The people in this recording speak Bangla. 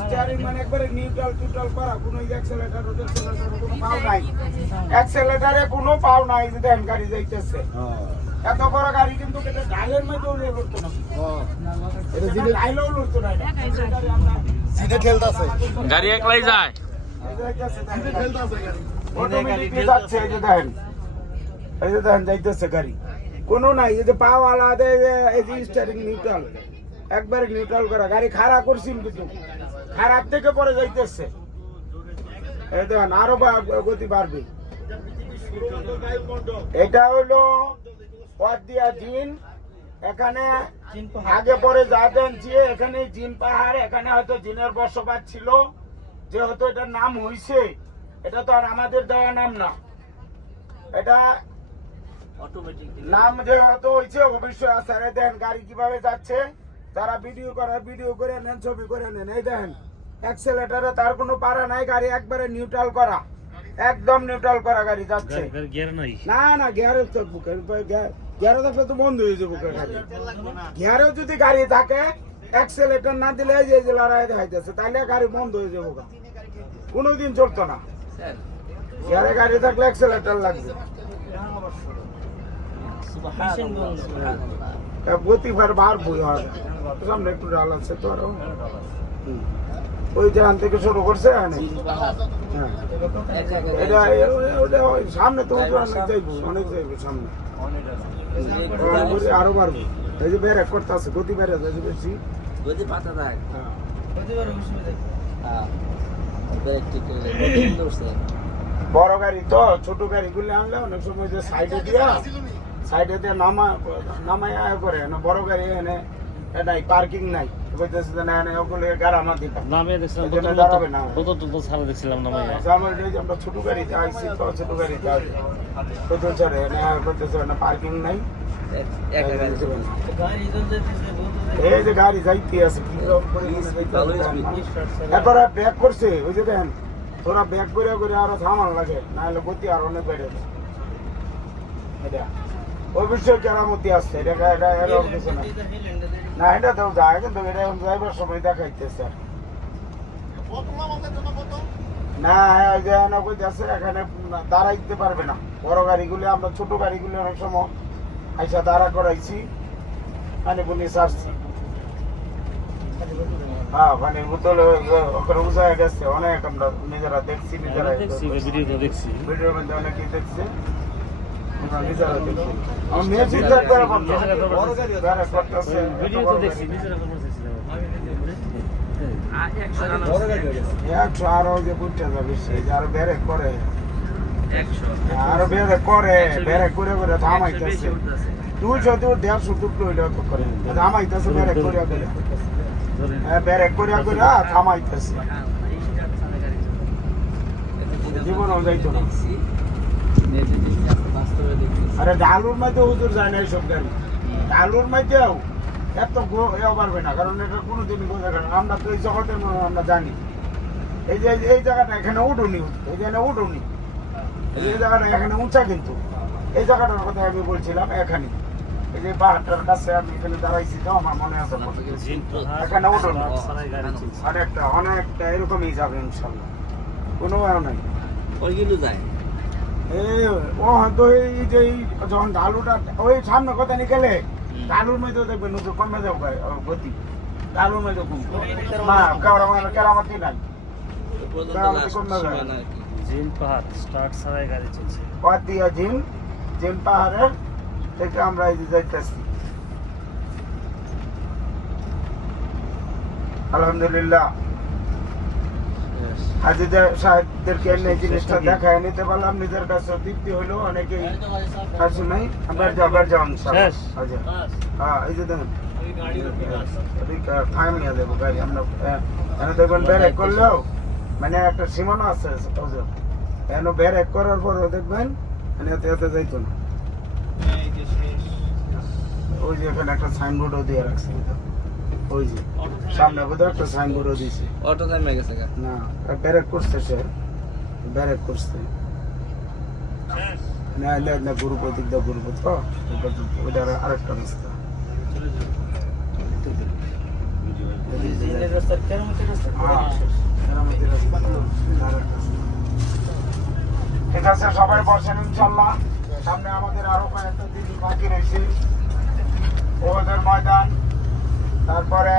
স্টিয়ারিং মানে একবারে নিউট্রাল টুট্রাল করা। কোনো পাও নাই। অ্যাক্সেলেটরে কোনো পাও নাই যে দেখেন গাড়ি যাইতেছে। এত বড় গাড়ি কিন্তু ডাইলের মধ্যে উড়ে না। ডাইলেও উঠতো না এটা। সিটে খেলতেছে। গাড়ি একলাই যায়। এই যে যাইতেছে দেখেন। অটোমেটিকলি যাচ্ছে এই যে দেখেন। এই যে দেখেন যাইতেছে গাড়ি। কোনো নাই যে পাও আলাদা যে নিউট্রাল একবারে নিউট্রাল করা। গাড়ি খারাপ করছি কিন্তু। খারাপ থেকে পরে যাইতেছে। দেখেন, আরও গতি বাড়বে। এটা হলো জিন। এখানে আগে পরে যা যে, এখানে জিন পাহাড়, এখানে হয়তো জিনের বসবাস ছিল। যেহেতু এটার নাম হইছে, এটা তো আর আমাদের দেওয়া নাম না। এটা নাম যেহেতু হয়েছে অবশ্যই দেন গাড়ি কীভাবে যাচ্ছে? তারা ভিডিও করে ভিডিও করে নেন ছবি করে নেন। এই দেখেন অ্যাক্সেলেটারে তার কোনো পারা নাই গাড়ি একবারে নিউট্রাল করা। একদম নিউট্রাল করা গাড়ি যাচ্ছে। না না গিয়ারের তো বুকের গিয়ারে থাকলে তো বন্ধ হয়ে যাবে বুকের গাড়ি। গিয়ারেও যদি গাড়ি থাকে অ্যাক্সেলেটার না দিলে এই যে এই যে লড়াই দেখাইতেছে তাহলে গাড়ি বন্ধ হয়ে যাবে কোনোদিন চলতো না। গিয়ারে গাড়ি থাকলে অ্যাক্সেলেটার লাগবে। বার বই হয়। সামনে একটু ডাল আছে তো আরও। হুম। ওই যেখান থেকে শুরু করছে হ্যাঁ সামনে তো অনেক যাইবো সামনে। আরও বাড়বো এই যে বেড়ে করতে আছে গতি বেড়ে যাচ্ছে বেশি পাতা হ্যাঁ। হ্যাঁ গাড়ি তো ছোট গাড়ি গুলি আনলে অনেক সময় যে সাইডে দিয়া সাইডে দিয়ে নামা নামাই আয় করে না বড় গাড়ি এনে নাই পার্কিং নাই। কইতেছে যে না না ওগুলো গারামা দিতাম। নামে দেখছিলাম এই জন্য দাঁড়াবে না। কত টুকু ছাড়া দেখছিলাম নামে আচ্ছা, আমার এই যে আমরা ছোট গাড়িতে আইসি তো ছোট গাড়িতে আইসি কত চড়ে না কইতেছে না পার্কিং নাই। এই যে গাড়ি যাইতে আছে কি। এরপরে ব্যাক করছে ওই যে দেখেন তোরা ব্যাক করে করে আরও থামান লাগে না হলে গতি আর অনেক বেড়ে যায়। এটা। অবশ্যই কেরামতি আসছে এটা এটা এরকম কিছু না। না এটা তো যায় কিন্তু এটা এখন যাইবার সময় দেখাইতেছে। আর। না এই যে এখানে কইতেছে এখানে দাঁড়াইতে পারবে না। বড় গাড়িগুলি আমরা ছোট গাড়িগুলি অনেক সময় আইসা দাঁড়া করাইছি। মানে পুনি সারছি হ্যাঁ মানে বোতলে ওখানে উজায় গেছে। অনেক আমরা নিজেরা দেখছি নিজেরা দেখছি ভিডিওতে দেখছি। ভিডিওর মধ্যে অনেকেই দেখছে। একশো আরও যে বুঝতে যাবে সে যে আরও বেড়ে করে আরও বেড়ে করে বেড়ে করে করে থামাইতেছে দুইশো দূর দেড়শো টুকরো হইলে তো করে থামাইতেছে বেড়ে করে করে বেড়ে করে করে থামাইতেছে জীবনও যাইতো না আরে ডালুর মধ্যে হুজুর যায় না এইসব গাড়ি। ডালুর মধ্যেও এত এও পারবে না কারণ এটা কোনোদিনই বোঝা যায় না। আমরা তো এই জগতের আমরা জানি। এই যে এই জায়গাটা এখানে উঠুনি এই যে এখানে উঠুনি। এই জায়গাটা এখানে উঁচা কিন্তু। এই জায়গাটার কথা আমি বলছিলাম এখানে। এই যে পাহাড়টার কাছে আমি এখানে দাঁড়াইছি তো আমার মনে আছে এখানে উঠুন। অনেকটা অনেকটা এরকমই যাবে ইনশাল্লাহ। কোনো নাই। ওইগুলো যায়। ও হয়তো এই যে যখন ডালুটা ওই সামনে কথা নিকেলে ডালুর মধ্যে দেখবেন কমে যাবে গতি। ডালুর মধ্যে কম মা কেরামা কেরামাতি নাই। ওই পর্যন্ত তাহলে last কোন জায়গায়? সীমানা আর কি। জিন পাহাড় স্টার্ট ছাড়াই গাড়ি চলছে পাতিয়া জিম জিম পাহাড়ের থেকে আমরা এই যে যাইতেছি। আলহামদুলিল্লাহ। হাজিদের সাহেবদেরকে এনে জিনিসটা দেখায় নিতে পারলাম নিজের কাছে তৃপ্তি হলো অনেকেই কাছে নাই। বের যাও বের যাও ইনশাআল্লাহ। শেষ? আচ্ছা। হ্যাঁ এই যে দেখেন। থামিয়ে দেবো গাড়ি। আমরা আহ, দেখবেন ব্যারেক করলেও মানে একটা সীমানা আছে কেন ব্যারেক করার পরেও দেখবেন মানে এতে এতে যাইতো না। ওই যে এখানে একটা সাইনবোর্ডও দিয়ে রাখছে সামনে বোধ একটা সাইনবোর্ডও দিছে। অটো থামে গেছে না ব্যারেক করছে সে। ব্যারেক করছে। না না না গুরুপতি দা গুরুপতি ওটা আরেকটা রাস্তা। রাস্তা ঠিক আছে সবাই বসেন ইনশাল্লাহ সামনে আমাদের আরও কয়েকটা দিন বাকি রয়েছে। ওদের ময়দান। তারপরে?